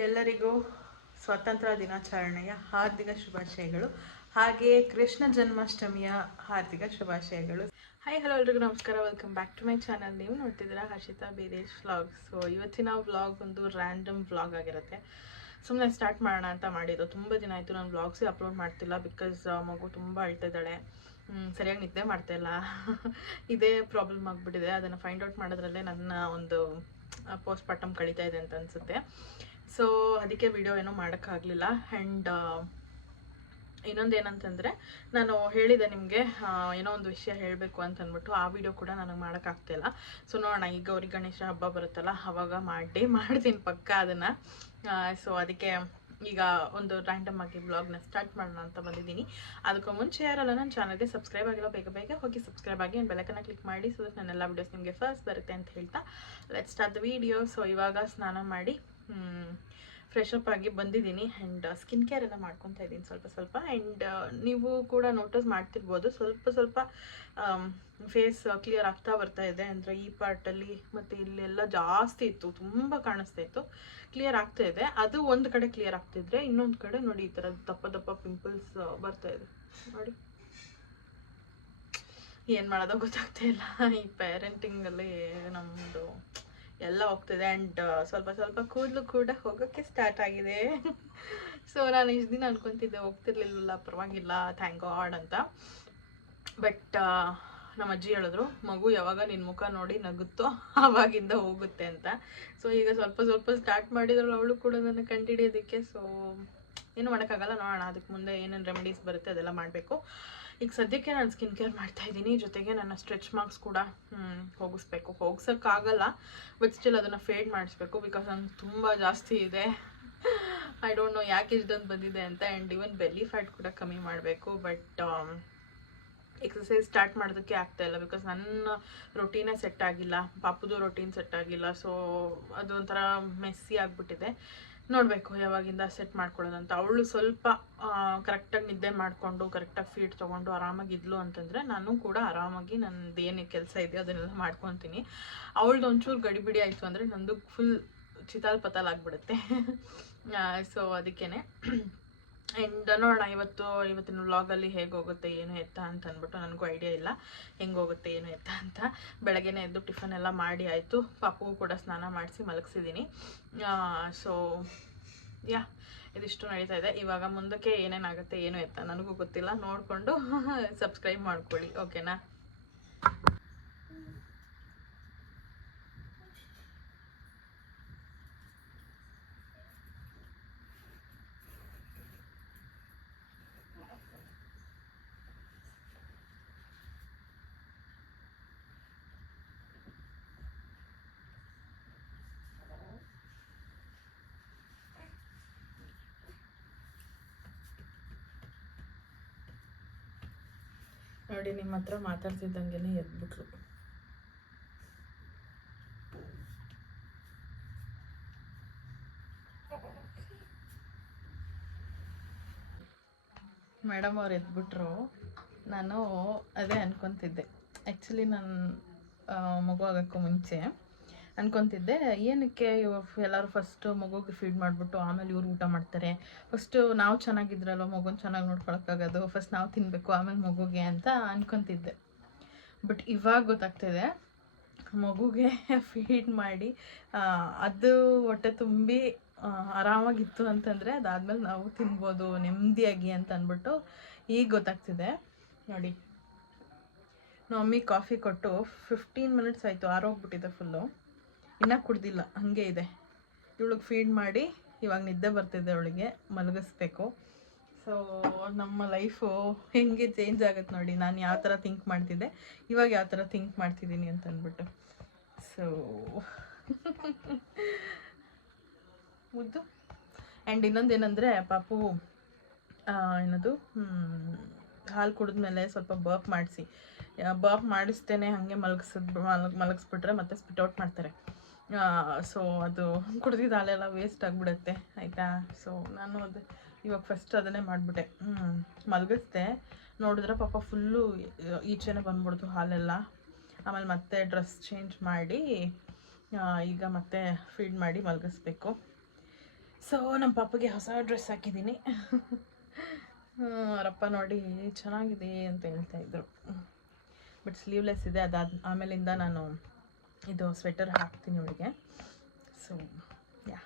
ಎಲ್ಲರಿಗೂ ಸ್ವಾತಂತ್ರ್ಯ ದಿನಾಚರಣೆಯ ಹಾರ್ದಿಕ ಶುಭಾಶಯಗಳು. ಹಾಗೆಯೇ ಕೃಷ್ಣ ಜನ್ಮಾಷ್ಟಮಿಯ ಹಾರ್ದಿಕ ಶುಭಾಶಯಗಳು. ಹಾಯ್ ಹಲೋ ಎಲ್ರಿಗೂ ನಮಸ್ಕಾರ, welcome back to my channel. ನೀವು ನೋಡ್ತಿದ್ದೀರಾ ಹರ್ಷಿತಾ ಬೇರೇಶ್ ವ್ಲಾಗ್. ಸೊ ಇವತ್ತಿನ ವ್ಲಾಗ್ ಒಂದು ರ್ಯಾಂಡಮ್ ವ್ಲಾಗ್ ಆಗಿರುತ್ತೆ. ಸುಮ್ಮನೆ ಸ್ಟಾರ್ಟ್ ಮಾಡೋಣ ಅಂತ ಮಾಡಿದ್ದು. ತುಂಬ ದಿನ ಆಯಿತು ನಾನು ವ್ಲಾಗ್ಸೇ ಅಪ್ಲೋಡ್ ಮಾಡ್ತಿಲ್ಲ, ಬಿಕಾಸ್ ಮಗು ತುಂಬ ಅಳ್ತಿದ್ದಾಳೆ, ಸರಿಯಾಗಿ ನಿದ್ದೆ ಮಾಡ್ತಾಯಿಲ್ಲ. ಇದೇ ಪ್ರಾಬ್ಲಮ್ ಆಗಿಬಿಟ್ಟಿದೆ. ಅದನ್ನು ಫೈಂಡ್ ಔಟ್ ಮಾಡೋದ್ರಲ್ಲೇ ನನ್ನ ಒಂದು ಪೋಸ್ಟ್ ಪಾರ್ಟಮ್ ಕಳೀತಾ ಇದೆ ಅಂತ ಅನಿಸುತ್ತೆ. ಸೊ ಅದಕ್ಕೆ ವಿಡಿಯೋ ಏನೋ ಮಾಡೋಕ್ಕಾಗಲಿಲ್ಲ. ಆ್ಯಂಡ್ ಇನ್ನೊಂದೇನಂತಂದರೆ, ನಾನು ಹೇಳಿದೆ ನಿಮಗೆ ಏನೋ ಒಂದು ವಿಷಯ ಹೇಳಬೇಕು ಅಂತ ಅಂದ್ಬಿಟ್ಟು, ಆ ವಿಡಿಯೋ ಕೂಡ ನನಗೆ ಮಾಡೋಕ್ಕಾಗ್ತಾಯಿಲ್ಲ. ಸೊ ನೋಡೋಣ, ಈಗ ಗೌರಿ ಗಣೇಶ ಹಬ್ಬ ಬರುತ್ತಲ್ಲ, ಆವಾಗ ಮಾಡ್ತೀನಿ ಪಕ್ಕ ಅದನ್ನು. ಸೊ ಅದಕ್ಕೆ ಈಗ ಒಂದು ರ್ಯಾಂಡಮ್ ಆಗಿ ವ್ಲಾಗ್ನ ಸ್ಟಾರ್ಟ್ ಮಾಡೋಣ ಅಂತ ಬಂದಿದ್ದೀನಿ. ಅದಕ್ಕೂ ಮುಂಚೆ ಯಾರಲ್ಲ ನನ್ನ ಚಾನಲ್ಗೆ ಸಬ್ಸ್ಕ್ರೈಬ್ ಆಗಿಲ್ಲ, ಬೇಗ ಹೋಗಿ ಸಬ್ಸ್ಕ್ರೈಬ್ ಆಗಿ ಬೆಲ್ಲೈಕನ್ನ ಕ್ಲಿಕ್ ಮಾಡಿ, ಸೊ ದಟ್ ನನ್ನೆಲ್ಲ ವೀಡಿಯೋಸ್ ನಿಮಗೆ ಫಸ್ಟ್ ಬರುತ್ತೆ ಅಂತ ಹೇಳ್ತಾ let's start the video. So ಇವಾಗ ಸ್ನಾನ ಮಾಡಿ ಫ್ರೆಶ್ ಅಪ್ ಆಗಿ ಬಂದಿದ್ದೀನಿ. ಆ್ಯಂಡ್ ಸ್ಕಿನ್ ಕೇರ್ ಎಲ್ಲ ಮಾಡ್ಕೊತಾ ಇದ್ದೀನಿ ಸ್ವಲ್ಪ. ಆ್ಯಂಡ್ ನೀವು ಕೂಡ ನೋಟಿಸ್ ಮಾಡ್ತಿರ್ಬೋದು, ಸ್ವಲ್ಪ ಫೇಸ್ ಕ್ಲಿಯರ್ ಆಗ್ತಾ ಬರ್ತಾ ಇದೆ. ಅಂದರೆ ಈ ಪಾರ್ಟಲ್ಲಿ ಮತ್ತು ಇಲ್ಲೆಲ್ಲ ಜಾಸ್ತಿ ಇತ್ತು, ತುಂಬ ಕಾಣಿಸ್ತಾ ಇತ್ತು. ಕ್ಲಿಯರ್ ಆಗ್ತಾ ಇದೆ. ಅದು ಒಂದು ಕಡೆ ಕ್ಲಿಯರ್ ಆಗ್ತಿದ್ರೆ, ಇನ್ನೊಂದು ಕಡೆ ನೋಡಿ ಈ ಥರ ದಪ್ಪ ಪಿಂಪಲ್ಸ್ ಬರ್ತಾ ಇದೆ ನೋಡಿ. ಏನು ಮಾಡೋದೋ ಗೊತ್ತಾಗ್ತಾ ಇಲ್ಲ. ಈ ಪೇರೆಂಟಿಂಗಲ್ಲಿ ನಮ್ಮದು ಎಲ್ಲ ಹೋಗ್ತಿದೆ. ಆ್ಯಂಡ್ ಸ್ವಲ್ಪ ಕೂದಲು ಕೂಡ ಹೋಗೋಕ್ಕೆ ಸ್ಟಾರ್ಟ್ ಆಗಿದೆ. ಸೊ ನಾನು ಇಷ್ಟು ದಿನ ಅನ್ಕೊತಿದ್ದೆ ಹೋಗ್ತಿರ್ಲಿಲ್ಲ, ಪರವಾಗಿಲ್ಲ, ಥ್ಯಾಂಕ್ ಗಾಡ್ ಅಂತ. ಬಟ್ ನಮ್ಮ ಅಜ್ಜಿ ಹೇಳಿದ್ರು, ಮಗು ಯಾವಾಗ ನಿನ್ನ ಮುಖ ನೋಡಿ ನಗುತ್ತೋ ಆವಾಗಿಂದ ಹೋಗುತ್ತೆ ಅಂತ. ಸೊ ಈಗ ಸ್ವಲ್ಪ ಸ್ಟಾರ್ಟ್ ಮಾಡಿದ್ರು ಅವಳು ಕೂಡ ನನ್ನ ಕಂಡುಹಿಡಿಯೋದಕ್ಕೆ. ಸೊ ಏನು ಮಾಡೋಕ್ಕಾಗಲ್ಲ, ನೋಡೋಣ ಅದಕ್ಕೆ ಮುಂದೆ ಏನೇನು ರೆಮಿಡೀಸ್ ಬರುತ್ತೆ ಅದೆಲ್ಲ ಮಾಡಬೇಕು. ಈಗ ಸದ್ಯಕ್ಕೆ ನಾನು ಸ್ಕಿನ್ ಕೇರ್ ಮಾಡ್ತಾಯಿದ್ದೀನಿ, ಜೊತೆಗೆ ನನ್ನ ಸ್ಟ್ರೆಚ್ ಮಾರ್ಕ್ಸ್ ಕೂಡ ಹೋಗ್ಸೋಕ್ಕಾಗಲ್ಲ, ಬಟ್ ಸ್ಟಿಲ್ ಅದನ್ನು ಫೇಡ್ ಮಾಡಿಸ್ಬೇಕು. ಬಿಕಾಸ್ ನಂಗೆ ತುಂಬ ಜಾಸ್ತಿ ಇದೆ. ಐ ಡೋಂಟ್ ನೋ ಯಾಕೆ ಇಷ್ಟೊಂದು ಬಂದಿದೆ ಅಂತ. ಆ್ಯಂಡ್ ಇವನ್ ಬೆಲ್ಲಿ ಫ್ಯಾಟ್ ಕೂಡ ಕಮ್ಮಿ ಮಾಡಬೇಕು. ಬಟ್ ಎಕ್ಸಸೈಸ್ ಸ್ಟಾರ್ಟ್ ಮಾಡೋದಕ್ಕೆ ಆಗ್ತಾಯಿಲ್ಲ, ಬಿಕಾಸ್ ನನ್ನ ರೊಟೀನೇ ಸೆಟ್ ಆಗಿಲ್ಲ, ಪಾಪುದು ರೊಟೀನ್ ಸೆಟ್ ಆಗಿಲ್ಲ. ಸೊ ಅದು ಒಂಥರ ಮೆಸ್ಸಿ ಆಗಿಬಿಟ್ಟಿದೆ. ನೋಡಬೇಕು ಯಾವಾಗಿಂದ ಸೆಟ್ ಮಾಡ್ಕೊಳ್ಳೋದಂತ. ಅವಳು ಸ್ವಲ್ಪ ಕರೆಕ್ಟಾಗಿ ನಿದ್ದೆ ಮಾಡಿಕೊಂಡು ಕರೆಕ್ಟಾಗಿ ಫೀಡ್ ತೊಗೊಂಡು ಆರಾಮಾಗಿದ್ಲು ಅಂತಂದರೆ ನಾನು ಕೂಡ ಆರಾಮಾಗಿ ನನ್ನದು ಏನು ಕೆಲಸ ಇದೆಯೋ ಅದನ್ನೆಲ್ಲ ಮಾಡ್ಕೊತೀನಿ. ಅವಳದು ಒಂಚೂರು ಗಡಿಬಿಡಿ ಆಯಿತು ಅಂದರೆ ನಂದು ಫುಲ್ ಚಿತಾಲ್ ಆಗಿಬಿಡುತ್ತೆ. ಸೊ ಅದಕ್ಕೇ. ಆ್ಯಂಡ್ ನೋಡೋಣ ಇವತ್ತಿನ ವ್ಲಾಗಲ್ಲಿ ಹೇಗೆ ಹೋಗುತ್ತೆ ಏನು ಎತ್ತ ಅಂತ ಅಂದ್ಬಿಟ್ಟು. ನನಗೂ ಐಡಿಯಾ ಇಲ್ಲ ಹೆಂಗೆ ಹೋಗುತ್ತೆ ಏನು ಎತ್ತ ಅಂತ. ಬೆಳಗ್ಗೆನೇ ಎದ್ದು ಟಿಫನ್ ಎಲ್ಲ ಮಾಡಿ ಆಯಿತು, ಪಾಪುಗೂ ಕೂಡ ಸ್ನಾನ ಮಾಡಿಸಿ ಮಲಗಿಸಿದ್ದೀನಿ. ಸೊ ಇದಿಷ್ಟು ನಡೀತಾ ಇದೆ. ಇವಾಗ ಮುಂದಕ್ಕೆ ಏನೇನಾಗುತ್ತೆ ಏನು ಎತ್ತ ನನಗೂ ಗೊತ್ತಿಲ್ಲ, ನೋಡಿಕೊಂಡು ಸಬ್ಸ್ಕ್ರೈಬ್ ಮಾಡ್ಕೊಳ್ಳಿ, ಓಕೆನಾ? ನೋಡಿ, ನಿಮ್ಮ ಹತ್ರ ಮಾತಾಡ್ತಿದ್ದಂಗೆ ಎದ್ಬಿಟ್ರು. ಮೇಡಮ್ ಅವ್ರು ಎದ್ಬಿಟ್ರು. ನಾನು ಅದೇ ಅನ್ಕೊತಿದ್ದೆ, ಆ್ಯಕ್ಚುಲಿ ನಾನು ಮಗು ಆಗೋಕ್ಕೂ ಮುಂಚೆ ಅನ್ಕೊತಿದ್ದೆ, ಏನಕ್ಕೆ ಎಲ್ಲರೂ ಫಸ್ಟು ಮಗುಗೆ ಫೀಡ್ ಮಾಡಿಬಿಟ್ಟು ಆಮೇಲೆ ಇವ್ರು ಊಟ ಮಾಡ್ತಾರೆ, ಫಸ್ಟು ನಾವು ಚೆನ್ನಾಗಿದ್ರಲ್ವ ಮಗುನ ಚೆನ್ನಾಗಿ ನೋಡ್ಕೊಳಕ್ಕಾಗೋದು, ಫಸ್ಟ್ ನಾವು ತಿನ್ನಬೇಕು ಆಮೇಲೆ ಮಗುಗೆ ಅಂತ ಅನ್ಕೊತಿದ್ದೆ. ಬಟ್ ಇವಾಗ ಗೊತ್ತಾಗ್ತಿದೆ, ಮಗುಗೆ ಫೀಡ್ ಮಾಡಿ ಅದು ಹೊಟ್ಟೆ ತುಂಬಿ ಆರಾಮಾಗಿತ್ತು ಅಂತಂದರೆ ಅದಾದಮೇಲೆ ನಾವು ತಿನ್ಬೋದು ನೆಮ್ಮದಿಯಾಗಿ ಅಂತ ಅಂದ್ಬಿಟ್ಟು ಈಗ ಗೊತ್ತಾಗ್ತಿದೆ. ನೋಡಿ, ಮಮ್ಮಿ ಕಾಫಿ ಕೊಟ್ಟು 15 ಮಿನಿಟ್ಸ್ ಆಯಿತು, ಆರೋಗ್ಬಿಟ್ಟಿದೆ ಫುಲ್ಲು, ಇನ್ನೂ ಕುಡ್ದಿಲ್ಲ, ಹಾಗೆ ಇದೆ. ಇವಳಿಗೆ ಫೀಡ್ ಮಾಡಿ ಇವಾಗ ನಿದ್ದೆ ಬರ್ತಿದ್ದೆ, ಅವಳಿಗೆ ಮಲಗಿಸ್ಬೇಕು. ಸೊ ನಮ್ಮ ಲೈಫು ಹೆಂಗೆ ಚೇಂಜ್ ಆಗುತ್ತೆ ನೋಡಿ. ನಾನು ಯಾವ ಥರ ಥಿಂಕ್ ಮಾಡ್ತಿದ್ದೆ, ಇವಾಗ ಯಾವ ಥರ ಥಿಂಕ್ ಮಾಡ್ತಿದ್ದೀನಿ ಅಂತ ಅಂದ್ಬಿಟ್ಟು. ಸೊ ಮುದ್ದು. ಆ್ಯಂಡ್ ಇನ್ನೊಂದೇನೆಂದರೆ, ಪಾಪು ಏನದು ಹಾಲು ಕುಡಿದ್ಮೇಲೆ ಸ್ವಲ್ಪ ಬರ್ಪ್ ಮಾಡಿಸ್ತೇನೆ ಹಾಗೆ ಮಲಗಿಸ್ಬಿಟ್ರೆ ಮತ್ತೆ ಸ್ಪಿಟೌಟ್ ಮಾಡ್ತಾರೆ. ಸೊ ಅದು ಕುಡ್ದಿದ್ದು ಹಾಲೆಲ್ಲ ವೇಸ್ಟ್ ಆಗಿಬಿಡುತ್ತೆ, ಆಯಿತಾ? ಸೊ ನಾನು ಇವಾಗ ಫಸ್ಟ್ ಅದನ್ನೇ ಮಾಡಿಬಿಟ್ಟೆ. ಮಲಗಿಸ್ದೆ, ನೋಡಿದ್ರೆ ಪಾಪ ಫುಲ್ಲು ಈಚೆನೇ ಬಂದ್ಬಿಡ್ತು ಹಾಲೆಲ್ಲ. ಆಮೇಲೆ ಮತ್ತೆ ಡ್ರೆಸ್ ಚೇಂಜ್ ಮಾಡಿ ಈಗ ಮತ್ತೆ ಫೀಡ್ ಮಾಡಿ ಮಲಗಿಸ್ಬೇಕು. ಸೊ ನಮ್ಮ ಪಾಪಗೆ ಹೊಸ ಡ್ರೆಸ್ ಹಾಕಿದ್ದೀನಿ. ಅವರಪ್ಪ ನೋಡಿ ಚೆನ್ನಾಗಿದೆ ಅಂತ ಹೇಳ್ತಾಯಿದ್ರು. ಬಟ್ ಸ್ಲೀವ್ಲೆಸ್ ಇದೆ. ಆಮೇಲಿಂದ ನಾನು ಇದು ಸ್ವೆಟರ್ ಹಾಕ್ತೀನಿ ಅವಳಿಗೆ. ಸೊ ಯಾ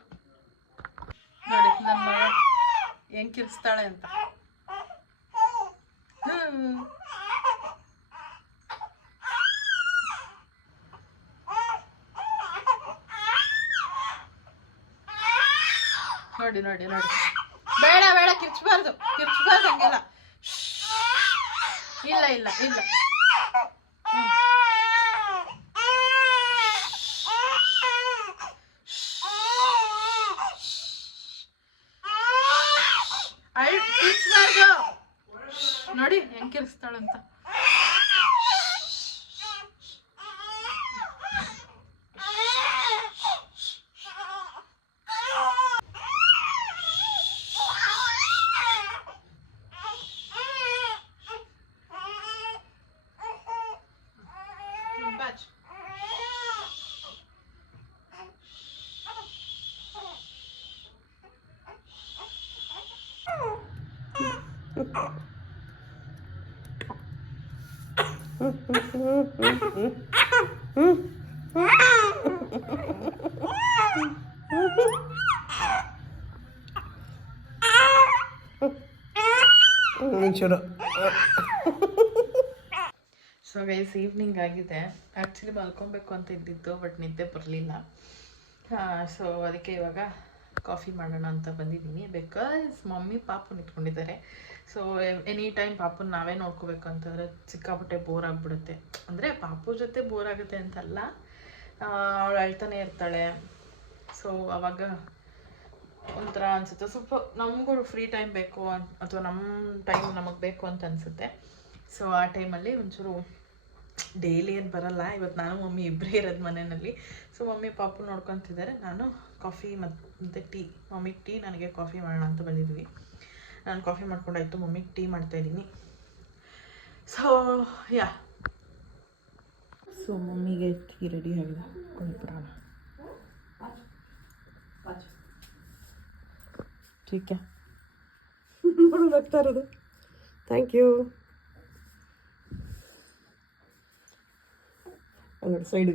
ನೋಡಿ ನನ್ನ ಮಗ ಹೆಂಗೆ ಕಿರ್ಸ್ತಾಳೆ ಅಂತ. ನೋಡಿ ನೋಡಿ ನೋಡಿ, ಬೇಡ ಬೇಡ, ಕಿರ್ಚ್ಬಾರ್ದು ಹಂಗೆಲ್ಲ. ಇಲ್ಲ ಇಲ್ಲ ಇಲ್ಲ, ಕಿರ್ಚ್ಬಾರ್ದು. ನೋಡಿ ಹೆಂಗ್ ಕಿರ್ಸ್ತಾಳಂತ. ಸೊ ಗೈಸ್, ಈವ್ನಿಂಗ್ ಆಗಿದೆ. ಆ್ಯಕ್ಚುಲಿ ಮಲ್ಕೊಬೇಕು ಅಂತ ಇದ್ದಿದ್ದು, ಬಟ್ ನಿದ್ದೆ ಬರಲಿಲ್ಲ. ಸೊ ಅದಕ್ಕೆ ಇವಾಗ ಕಾಫಿ ಮಾಡೋಣ ಅಂತ ಬಂದಿದ್ದೀನಿ. ಬಿಕಾಸ್ ಮಮ್ಮಿ ಪಾಪು ನಿಂತ್ಕೊಂಡಿದ್ದಾರೆ. ಸೊ ಎನಿ ಟೈಮ್ ಪಾಪುನ ನಾವೇ ನೋಡ್ಕೋಬೇಕು ಅಂತಂದರೆ ಸಿಕ್ಕಾಪಟ್ಟೆ ಬೋರ್ ಆಗಿಬಿಡುತ್ತೆ. ಅಂದರೆ ಪಾಪು ಜೊತೆ ಬೋರ್ ಆಗುತ್ತೆ ಅಂತಲ್ಲ, ಅವಳು ಅಳ್ತಾನೆ ಇರ್ತಾಳೆ. ಸೊ ಅವಾಗ ಒಂಥರ ಅನಿಸುತ್ತೆ. ಸ್ವಲ್ಪ ನಮಗೂ ಫ್ರೀ ಟೈಮ್ ಬೇಕು ಅಥವಾ ನಮ್ಮ ಟೈಮ್ ನಮಗೆ ಬೇಕು ಅಂತ ಅನಿಸುತ್ತೆ. ಸೊ ಆ ಟೈಮಲ್ಲಿ ಒಂಚೂರು ಡೈಲಿ ಏನು ಬರಲ್ಲ. ಇವತ್ತು ನಾನು ಮಮ್ಮಿ ಇಬ್ಬರೇ ಇರೋದು ಮನೆಯಲ್ಲಿ. ಸೊ ಮಮ್ಮಿ ಪಾಪು ನೋಡ್ಕೊತಿದ್ದಾರೆ, ನಾನು ಕಾಫಿ ಮತ್ತು ಟೀ. ಮಮ್ಮಿಗೆ ಟೀ, ನನಗೆ ಕಾಫಿ ಮಾಡೋಣ ಅಂತ ಬಂದಿದ್ವಿ. ನಾನು ಕಾಫಿ ಮಾಡ್ಕೊಂಡಾಯ್ತು, ಮಮ್ಮಿಗೆ ಟೀ ಮಾಡ್ತಾಯಿದ್ದೀನಿ. ಸೊ ಯಾ, ಸೊ ಮಮ್ಮಿಗೆ ಟೀ ರೆಡಿ ಆಗಿದೆ. ಕೊಡ್ಬಿಡೋಣ. ठीक है, लगता रहा. Thank you. Side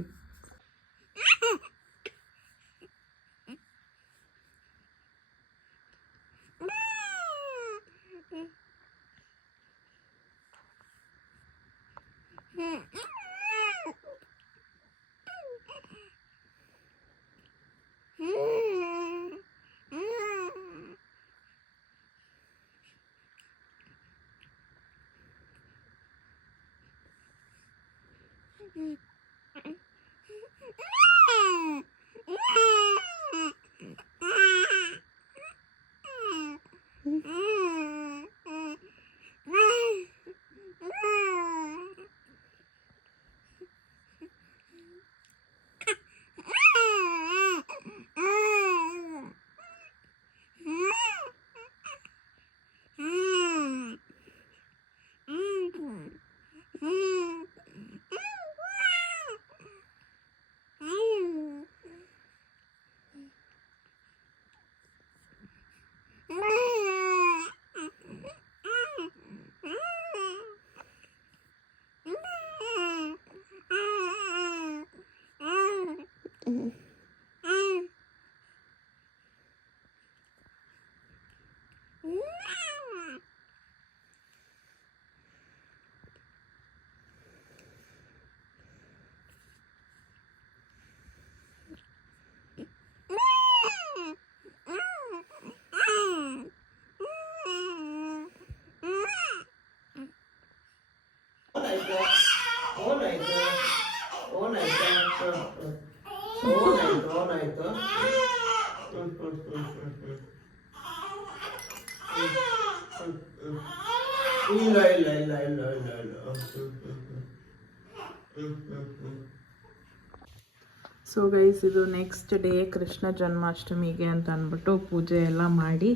so guys, ಇದು ನೆಕ್ಸ್ಟ್ ಡೇ ಕೃಷ್ಣ ಜನ್ಮಾಷ್ಟಮಿಗೆ ಅಂತ ಅಂದ್ಬಿಟ್ಟು ಪೂಜೆ ಎಲ್ಲ ಮಾಡಿ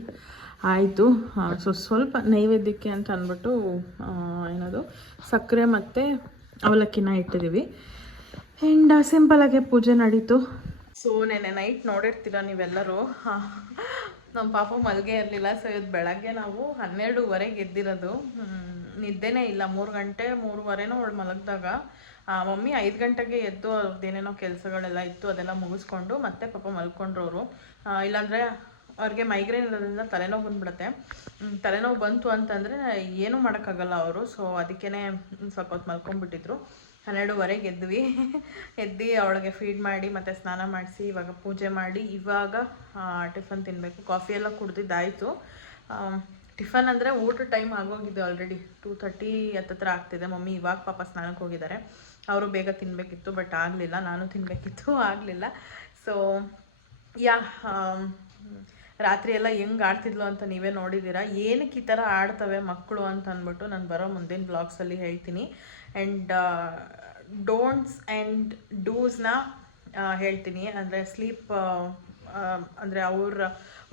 ಆಯಿತು. ಸೊ ಸ್ವಲ್ಪ ನೈವೇದ್ಯಕ್ಕೆ ಅಂತ ಅಂದ್ಬಿಟ್ಟು ಏನದು ಸಕ್ಕರೆ ಮತ್ತು ಅವಲಕ್ಕಿನ ಇಟ್ಟಿದ್ದೀವಿ. ಆ್ಯಂಡ್ ಸಿಂಪಲಾಗೆ ಪೂಜೆ ನಡೀತು. ಸೊ ನೆನ್ನೆ ನೈಟ್ ನೋಡಿರ್ತೀರ ನೀವೆಲ್ಲರೂ, ನಮ್ಮ ಪಾಪ ಮಲ್ಗೆ ಇರಲಿಲ್ಲ. ಸೊ ಇವತ್ತು ಬೆಳಗ್ಗೆ ನಾವು 12:15ಗೆ ಎದ್ದಿರೋದು. ನಿದ್ದೆನೇ ಇಲ್ಲ. 3 ಗಂಟೆ 3:15 ಅವಳು ಮಲಗಿದಾಗ ಮಮ್ಮಿ 5 ಗಂಟೆಗೆ ಎದ್ದು ಅವ್ರದ್ದೇನೇನೋ ಕೆಲಸಗಳೆಲ್ಲ ಇತ್ತು ಅದೆಲ್ಲ ಮುಗಿಸ್ಕೊಂಡು ಮತ್ತೆ ಪಾಪ ಮಲ್ಕೊಂಡ್ರು ಅವರು. ಇಲ್ಲಾಂದರೆ ಅವ್ರಿಗೆ ಮೈಗ್ರೇನ್ ಇರೋದ್ರಿಂದ ತಲೆನೋವು ಬಂದುಬಿಡುತ್ತೆ. ತಲೆನೋವು ಬಂತು ಅಂತಂದರೆ ಏನೂ ಮಾಡೋಕ್ಕಾಗಲ್ಲ ಅವರು. ಸೊ ಅದಕ್ಕೇ ಸ್ವಲ್ಪ ಹೊತ್ತು ಮಲ್ಕೊಂಡ್ಬಿಟ್ಟಿದ್ರು. 12:15ಗೆ ಎದ್ವಿ. ಎದ್ದು ಅವಳಿಗೆ ಫೀಡ್ ಮಾಡಿ ಮತ್ತು ಸ್ನಾನ ಮಾಡಿಸಿ ಇವಾಗ ಪೂಜೆ ಮಾಡಿ ಇವಾಗ ಟಿಫನ್ ತಿನ್ನಬೇಕು. ಕಾಫಿ ಎಲ್ಲ ಕುಡ್ದಿದ್ದಾಯಿತು. ಟಿಫನ್ ಅಂದರೆ ಊಟ ಟೈಮ್ ಆಗೋಗಿದೆ ಆಲ್ರೆಡಿ. 2:30 ಹತ್ತತ್ರ ಆಗ್ತಿದೆ. ಮಮ್ಮಿ ಇವಾಗ ಪಾಪ ಸ್ನಾನಕ್ಕೆ ಹೋಗಿದ್ದಾರೆ. ಅವರು ಬೇಗ ತಿನ್ನಬೇಕಿತ್ತು ಬಟ್ ಆಗಲಿಲ್ಲ. ನಾನು ತಿನ್ನಬೇಕಿತ್ತು ಆಗಲಿಲ್ಲ. ಸೊ ರಾತ್ರಿ ಎಲ್ಲ ಹೆಂಗೆ ಆಡ್ತಿದ್ಲು ಅಂತ ನೀವೇ ನೋಡಿದ್ದೀರಾ. ಏನಕ್ಕೆ ಈ ಥರ ಆಡ್ತವೆ ಮಕ್ಕಳು ಅಂತ ಅಂದ್ಬಿಟ್ಟು ನಾನು ಬರೋ ಮುಂದಿನ ಬ್ಲಾಗ್ಸಲ್ಲಿ ಹೇಳ್ತೀನಿ. ಆ್ಯಂಡ್ ಡೋಂಟ್ಸ್ ಆ್ಯಂಡ್ ಡೂಸ್ನ ಹೇಳ್ತೀನಿ. ಅಂದರೆ ಸ್ಲೀಪ್ ಅಂದರೆ ಅವ್ರ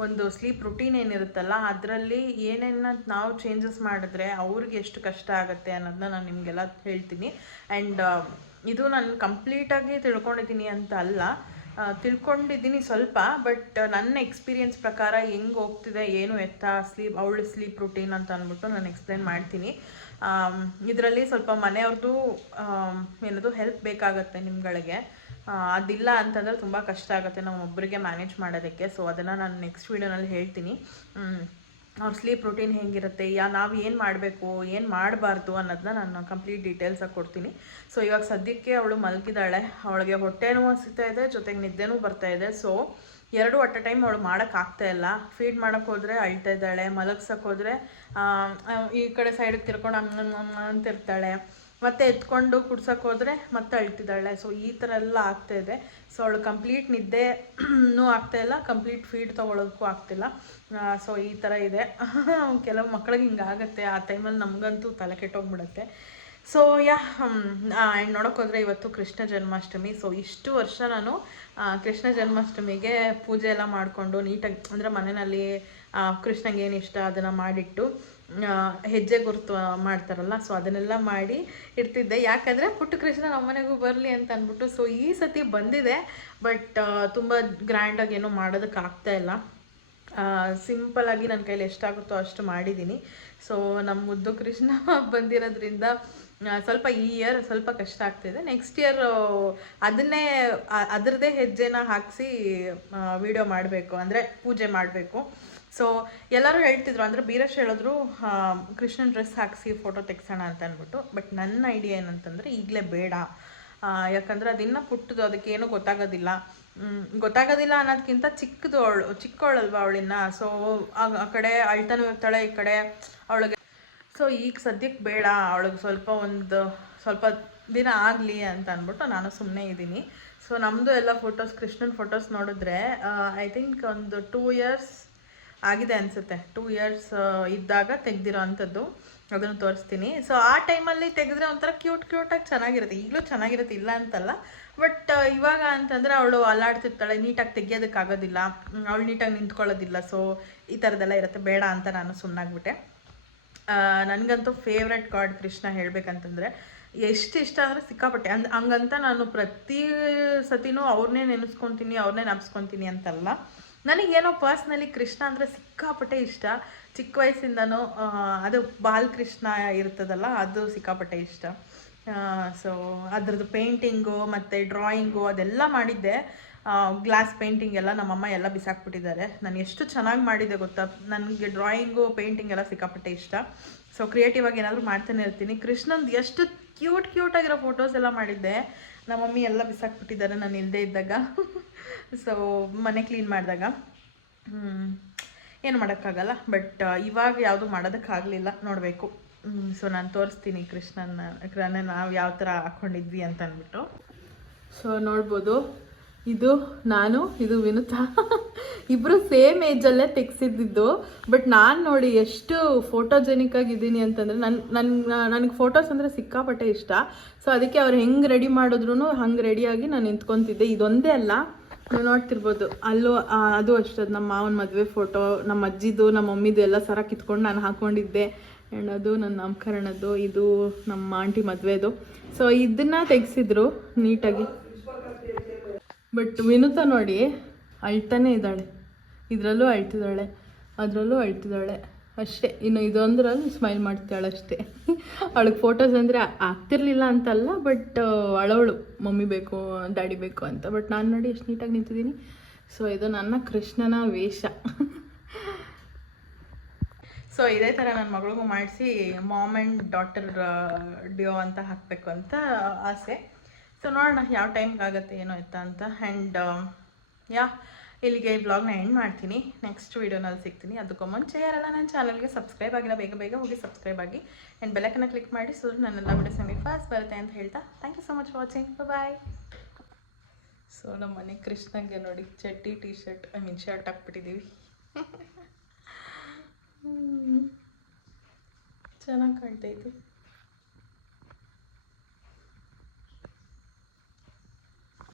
ಒಂದು ಸ್ಲೀಪ್ ರುಟೀನ್ ಏನಿರುತ್ತಲ್ಲ ಅದರಲ್ಲಿ ಏನೇನು ನಾವು ಚೇಂಜಸ್ ಮಾಡಿದ್ರೆ ಅವ್ರಿಗೆ ಎಷ್ಟು ಕಷ್ಟ ಆಗುತ್ತೆ ಅನ್ನೋದನ್ನ ನಾನು ನಿಮಗೆಲ್ಲ ಹೇಳ್ತೀನಿ. ಆ್ಯಂಡ್ ಇದು ನಾನು ಕಂಪ್ಲೀಟಾಗಿ ತಿಳ್ಕೊಂಡಿದ್ದೀನಿ ಅಂತ ಅಲ್ಲ, ತಿಳ್ಕೊಂಡಿದ್ದೀನಿ ಸ್ವಲ್ಪ. ಬಟ್ ನನ್ನ ಎಕ್ಸ್ಪೀರಿಯನ್ಸ್ ಪ್ರಕಾರ ಹೆಂಗೆ ಹೋಗ್ತಿದೆ ಏನು ಅವಳ ಸ್ಲೀಪ್ ರುಟೀನ್ ಅಂತ ಅಂದ್ಬಿಟ್ಟು ನಾನು ಎಕ್ಸ್ಪ್ಲೇನ್ ಮಾಡ್ತೀನಿ. ಇದರಲ್ಲಿ ಸ್ವಲ್ಪ ಮನೆಯವ್ರದ್ದು ಏನದು ಹೆಲ್ಪ್ ಬೇಕಾಗತ್ತೆ ನಿಮ್ಗಳಿಗೆ. ಅದಿಲ್ಲ ಅಂತಂದರೆ ತುಂಬ ಕಷ್ಟ ಆಗುತ್ತೆ ನಮ್ಮೊಬ್ಬರಿಗೆ ಮ್ಯಾನೇಜ್ ಮಾಡೋದಕ್ಕೆ. ಸೊ ಅದನ್ನು ನಾನು ನೆಕ್ಸ್ಟ್ ವೀಡಿಯೋನಲ್ಲಿ ಹೇಳ್ತೀನಿ. ಅವ್ರ ಸ್ಲೀಪ್ ರುಟೀನ್ ಹೆಂಗಿರುತ್ತೆ, ನಾವು ಏನು ಮಾಡಬೇಕು ಏನು ಮಾಡಬಾರ್ದು ಅನ್ನೋದನ್ನ ನಾನು ಕಂಪ್ಲೀಟ್ ಡೀಟೇಲ್ಸಾಗಿ ಕೊಡ್ತೀನಿ. ಸೊ ಇವಾಗ ಸದ್ಯಕ್ಕೆ ಅವಳು ಮಲಗಿದ್ದಾಳೆ. ಅವಳಿಗೆ ಹೊಟ್ಟೆನೂ ಹಸಿತಾ ಇದೆ, ಜೊತೆಗೆ ನಿದ್ದೆನೂ ಬರ್ತಾ ಇದೆ. ಸೊ 2 ಅಟ್ ಅ ಟೈಮ್ ಅವಳು ಮಾಡೋಕ್ಕಾಗ್ತಾ ಇಲ್ಲ. ಫೀಡ್ ಮಾಡೋಕ್ಕೆ ಹೋದರೆ ಅಳ್ತಾ ಇದ್ದಾಳೆ, ಮಲಗ್ಸಕ್ಕೆ ಹೋದರೆ ಈ ಕಡೆ ಸೈಡಿಗೆ ತಿರ್ಕೊಂಡು ಅಂತ ಇರ್ತಾಳೆ, ಮತ್ತೆ ಎತ್ಕೊಂಡು ಕುಡ್ಸೋಕ್ಕೆ ಹೋದರೆ ಮತ್ತೆ ಅಳ್ತಿದ್ದಾಳೆ. ಸೊ ಈ ಥರ ಎಲ್ಲ ಆಗ್ತಾಯಿದೆ. ಸೊ ಅವಳು ಕಂಪ್ಲೀಟ್ ನಿದ್ದೆನೂ ಆಗ್ತಾಯಿಲ್ಲ, ಕಂಪ್ಲೀಟ್ ಫೀಡ್ ತೊಗೊಳೋದಕ್ಕೂ ಆಗ್ತಿಲ್ಲ. ಸೊ ಈ ಥರ ಇದೆ. ಕೆಲವು ಮಕ್ಳಿಗೆ ಹಿಂಗಾಗತ್ತೆ. ಆ ಟೈಮಲ್ಲಿ ನಮಗಂತೂ ತಲೆ ಕೆಟ್ಟೋಗ್ಬಿಡುತ್ತೆ. ಸೊ ಆ್ಯಂಡ್ ನೋಡೋಕ್ಕೋದ್ರೆ ಇವತ್ತು ಕೃಷ್ಣ ಜನ್ಮಾಷ್ಟಮಿ. ಸೊ ಇಷ್ಟು ವರ್ಷ ನಾನು ಕೃಷ್ಣ ಜನ್ಮಾಷ್ಟಮಿಗೆ ಪೂಜೆ ಎಲ್ಲ ಮಾಡಿಕೊಂಡು ನೀಟಾಗಿ ಅಂದರೆ ಮನೆಯಲ್ಲಿ ಕೃಷ್ಣಂಗೆ ಏನು ಇಷ್ಟ ಅದನ್ನು ಮಾಡಿಟ್ಟು ಹೆಜ್ಜೆ ಗುರುತು ಮಾಡ್ತಾರಲ್ಲ, ಸೊ ಅದನ್ನೆಲ್ಲ ಮಾಡಿ ಇರ್ತಿದ್ದೆ. ಯಾಕಂದರೆ ಪುಟ್ಟ ಕೃಷ್ಣ ನಮ್ಮನೆಗೂ ಬರಲಿ ಅಂತ ಅಂದ್ಬಿಟ್ಟು. ಸೊ ಈ ಸತಿ ಬಂದಿದೆ, ಬಟ್ ತುಂಬ ಗ್ರ್ಯಾಂಡಾಗಿ ಏನೂ ಮಾಡೋದಕ್ಕಾಗ್ತಾ ಇಲ್ಲ. ಸಿಂಪಲಾಗಿ ನನ್ನ ಕೈಲಿ ಎಷ್ಟಾಗುತ್ತೋ ಅಷ್ಟು ಮಾಡಿದ್ದೀನಿ. ಸೊ ನಮ್ಮ ಮುದ್ದು ಕೃಷ್ಣ ಬಂದಿರೋದ್ರಿಂದ ಸ್ವಲ್ಪ ಈ ಇಯರ್ ಸ್ವಲ್ಪ ಕಷ್ಟ ಆಗ್ತಿದೆ. ನೆಕ್ಸ್ಟ್ ಇಯರ್ ಅದರದ್ದೇ ಹೆಜ್ಜೆನ ಹಾಕಿಸಿ ವಿಡಿಯೋ ಮಾಡಬೇಕು, ಅಂದರೆ ಪೂಜೆ ಮಾಡಬೇಕು. ಸೊ ಎಲ್ಲರೂ ಹೇಳ್ತಿದ್ರು, ಅಂದರೆ ಬೀರಶ್ ಹೇಳಿದ್ರು ಕೃಷ್ಣನ್ ಡ್ರೆಸ್ ಹಾಕಿಸಿ ಫೋಟೋ ತೆಗ್ಸೋಣ ಅಂತ ಅಂದ್ಬಿಟ್ಟು. ಬಟ್ ನನ್ನ ಐಡಿಯಾ ಏನಂತಂದರೆ ಈಗಲೇ ಬೇಡ. ಯಾಕಂದರೆ ಅದಿನ್ನೂ ಪುಟ್ಟದು, ಅದಕ್ಕೇನು ಗೊತ್ತಾಗೋದಿಲ್ಲ ಅನ್ನೋದಕ್ಕಿಂತ ಚಿಕ್ಕವಳಲ್ವ ಅವಳಿನ್ನ. ಸೊ ಆ ಕಡೆ ಅಳ್ತಾನೂ ಇರ್ತಾಳೆ, ಈ ಕಡೆ ಅವಳಿಗೆ. ಸೊ ಈಗ ಸದ್ಯಕ್ಕೆ ಬೇಡ, ಅವಳಿಗೆ ಸ್ವಲ್ಪ ದಿನ ಆಗಲಿ ಅಂತ ಅಂದ್ಬಿಟ್ಟು ನಾನು ಸುಮ್ಮನೆ ಇದ್ದೀನಿ. ಸೊ ನಮ್ಮದು ಎಲ್ಲ ಫೋಟೋಸ್, ಕೃಷ್ಣನ ಫೋಟೋಸ್ ನೋಡಿದ್ರೆ ಐ ಥಿಂಕ್ ಒಂದು 2 years ಆಗಿದೆ ಅನಿಸುತ್ತೆ. 2 years ಇದ್ದಾಗ ತೆಗೆದಿರೋ ಅಂಥದ್ದು, ಅದನ್ನು ತೋರಿಸ್ತೀನಿ. ಸೊ ಆ ಟೈಮಲ್ಲಿ ತೆಗೆದ್ರೆ ಒಂಥರ ಕ್ಯೂಟಾಗಿ ಚೆನ್ನಾಗಿರುತ್ತೆ. ಈಗಲೂ ಚೆನ್ನಾಗಿರುತ್ತೆ, ಇಲ್ಲ ಅಂತಲ್ಲ. ಬಟ್ ಇವಾಗ ಅಂತಂದರೆ ಅವಳು ಅಲ್ಲಾಡ್ತಿರ್ತಾಳೆ, ನೀಟಾಗಿ ತೆಗಿಯೋದಕ್ಕಾಗೋದಿಲ್ಲ, ಅವಳು ನೀಟಾಗಿ ನಿಂತ್ಕೊಳ್ಳೋದಿಲ್ಲ. ಸೊ ಈ ಥರದ್ದೆಲ್ಲ ಇರುತ್ತೆ, ಬೇಡ ಅಂತ ನಾನು ಸುಮ್ಮನಾಗ್ಬಿಟ್ಟೆ. ನನಗಂತೂ ಫೇವ್ರೆಟ್ ಗಾಡ್ ಕೃಷ್ಣ ಹೇಳಬೇಕಂತಂದರೆ ಎಷ್ಟು ಇಷ್ಟ ಅಂದರೆ ಸಿಕ್ಕಾಪಟ್ಟೆ. ಹಂಗಂತ ನಾನು ಪ್ರತಿ ಸತಿನೂ ಅವ್ರನ್ನೇ ನೆನೆಸ್ಕೊತೀನಿ, ಅವ್ರನ್ನೇ ನೆನಪಿಸ್ಕೊತೀನಿ ಅಂತಲ್ಲ. ನನಗೇನೋ ಪರ್ಸ್ನಲಿ ಕೃಷ್ಣ ಅಂದರೆ ಸಿಕ್ಕಾಪಟ್ಟೆ ಇಷ್ಟ. ಚಿಕ್ಕ ವಯಸ್ಸಿಂದನೂ ಅದು ಬಾಲಕೃಷ್ಣ ಇರ್ತದಲ್ಲ, ಅದು ಸಿಕ್ಕಾಪಟ್ಟೆ ಇಷ್ಟ. ಸೊ ಅದ್ರದ್ದು ಪೇಂಟಿಂಗು ಮತ್ತು ಡ್ರಾಯಿಂಗು ಅದೆಲ್ಲ ಮಾಡಿದ್ದೆ. ಗ್ಲಾಸ್ ಪೇಂಟಿಂಗ್ ಎಲ್ಲ ನಮ್ಮಮ್ಮ ಎಲ್ಲ ಬಿಸಾಕ್ಬಿಟ್ಟಿದ್ದಾರೆ. ನಾನು ಎಷ್ಟು ಚೆನ್ನಾಗಿ ಮಾಡಿದೆ ಗೊತ್ತಾ. ನನಗೆ ಡ್ರಾಯಿಂಗು ಪೇಂಟಿಂಗ್ ಎಲ್ಲ ಸಿಕ್ಕಾಪಟ್ಟೆ ಇಷ್ಟ. ಸೊ ಕ್ರಿಯೇಟಿವ್ ಆಗಿ ಏನಾದರೂ ಮಾಡ್ತಾನೆ ಇರ್ತೀನಿ. ಕೃಷ್ಣಂದು ಎಷ್ಟು ಕ್ಯೂಟಾಗಿರೋ ಫೋಟೋಸ್ ಎಲ್ಲ ಮಾಡಿದ್ದೆ. ನಮ್ಮ ಮಮ್ಮಿ ಎಲ್ಲ ಬಿಸಾಕ್ಬಿಟ್ಟಿದ್ದಾರೆ ನಾನು ಇಲ್ಲದೆ ಇದ್ದಾಗ. ಸೊ ಮನೆ ಕ್ಲೀನ್ ಮಾಡಿದಾಗ ಏನು ಮಾಡೋಕ್ಕಾಗಲ್ಲ. ಬಟ್ ಇವಾಗ ಯಾವುದು ಮಾಡೋದಕ್ಕಾಗಲಿಲ್ಲ, ನೋಡಬೇಕು. ಸೊ ನಾನು ತೋರಿಸ್ತೀನಿ ಕೃಷ್ಣನ ನಾವು ಯಾವ ಥರ ಹಾಕ್ಕೊಂಡಿದ್ವಿ ಅಂತ ಅಂದ್ಬಿಟ್ಟು. ಸೊ ನೋಡ್ಬೋದು, ಇದು ನಾನು, ಇದು ವಿನುತಾ, ಇಬ್ಬರು ಸೇಮ್ ಏಜಲ್ಲೇ ತೆಗ್ಸಿದ್ದು. ಬಟ್ ನಾನು ನೋಡಿ ಎಷ್ಟು ಫೋಟೋಜೆನಿಕ್ ಆಗಿದ್ದೀನಿ ಅಂತಂದರೆ ನನಗೆ ಫೋಟೋಸ್ ಅಂದರೆ ಸಿಕ್ಕಾಪಟ್ಟೆ ಇಷ್ಟ. ಸೊ ಅದಕ್ಕೆ ಅವ್ರು ಹೆಂಗೆ ರೆಡಿ ಮಾಡಿದ್ರು ಹಂಗೆ ರೆಡಿಯಾಗಿ ನಾನು ನಿಂತ್ಕೊತಿದ್ದೆ. ಇದೊಂದೇ ಅಲ್ಲ, ನೀವು ನೋಡ್ತಿರ್ಬೋದು, ಅದು ಅಷ್ಟೇ. ನಮ್ಮ ಮಾವನ ಮದುವೆ ಫೋಟೋ, ನಮ್ಮ ಅಜ್ಜಿದು, ನಮ್ಮ ಮಮ್ಮಿದು ಎಲ್ಲ ಸರ ಕಿತ್ಕೊಂಡು ನಾನು ಹಾಕ್ಕೊಂಡಿದ್ದೆ. ಆ್ಯಂಡ್ ಅದು ನನ್ನ ನಾಮಕರಣದ್ದು, ಇದು ನಮ್ಮ ಆಂಟಿ ಮದುವೆದು. ಸೊ ಇದನ್ನು ತೆಗೆಸಿದ್ರು ನೀಟಾಗಿ. ಬಟ್ ವಿನುತಾ ನೋಡಿ ಅಳ್ತಾನೆ ಇದ್ದಾಳೆ. ಇದರಲ್ಲೂ ಅಳ್ತಿದ್ದಾಳೆ, ಅದರಲ್ಲೂ ಅಳ್ತಿದ್ದಾಳೆ ಅಷ್ಟೇ. ಇನ್ನು ಇದೊಂದರಲ್ಲಿ ಸ್ಮೈಲ್ ಮಾಡ್ತಾಳೆ ಅಷ್ಟೇ. ಅವಳಿಗೆ ಫೋಟೋಸ್ ಅಂದರೆ ಆಗ್ತಿರ್ಲಿಲ್ಲ ಅಂತಲ್ಲ, ಬಟ್ ಅಳವಳು ಮಮ್ಮಿ ಬೇಕು ಡ್ಯಾಡಿ ಬೇಕು ಅಂತ. ಬಟ್ ನಾನು ನೋಡಿ ಎಷ್ಟು ನೀಟಾಗಿ ನಿಂತಿದ್ದೀನಿ. ಸೊ ಇದು ನನ್ನ ಕೃಷ್ಣನ ವೇಷ. ಸೊ ಇದೇ ಥರ ನನ್ನ ಮಗಳಿಗೂ ಮಾಡಿಸಿ ಮಾಮ್ ಆ್ಯಂಡ್ ಡಾಟರ್ ಡಿಯೋ ಅಂತ ಹಾಕಬೇಕು ಅಂತ ಆಸೆ. ಸೊ ನೋಡೋಣ ಯಾವ ಟೈಮ್ಗೆ ಆಗುತ್ತೆ ಏನೋ ಆಯ್ತಾ ಅಂತ. ಆ್ಯಂಡ್ ಇಲ್ಲಿಗೆ ಈ ಬ್ಲಾಗ್ನ ಎಂಡ್ ಮಾಡ್ತೀನಿ. ನೆಕ್ಸ್ಟ್ ವೀಡಿಯೋನಲ್ಲಿ ಸಿಗ್ತೀನಿ. ಅದಕ್ಕೂ ಮುಂಚೆ ಯಾರೆಲ್ಲ ನನ್ನ ಚಾನಲ್ಗೆ ಸಬ್ಸ್ಕ್ರೈಬ್ ಆಗಿಲ್ಲ ಬೇಗ ಬೇಗ ಹೋಗಿ ಸಬ್ಸ್ಕ್ರೈಬ್ ಆಗಿ ಆ್ಯಂಡ್ ಬೆಲ್ಲೈಕನ್ನ ಕ್ಲಿಕ್ ಮಾಡಿ. ಸೊ ನನ್ನೆಲ್ಲ ವೀಡಿಯೋಸ್ ನಮಗೆ ಫಾಸ್ಟ್ ಬರುತ್ತೆ ಅಂತ ಹೇಳ್ತಾ thank you so much watching. Bye. So ನಮ್ಮ ಮನೆ ಕೃಷ್ಣಂಗೆ ನೋಡಿ ಚಡ್ಡಿ ಟೀ ಶರ್ಟ್ ಶರ್ಟ್ ಹಾಕ್ಬಿಟ್ಟಿದ್ದೀವಿ. ಚೆನ್ನಾಗಿ ಕಾಣ್ತೈತಿ.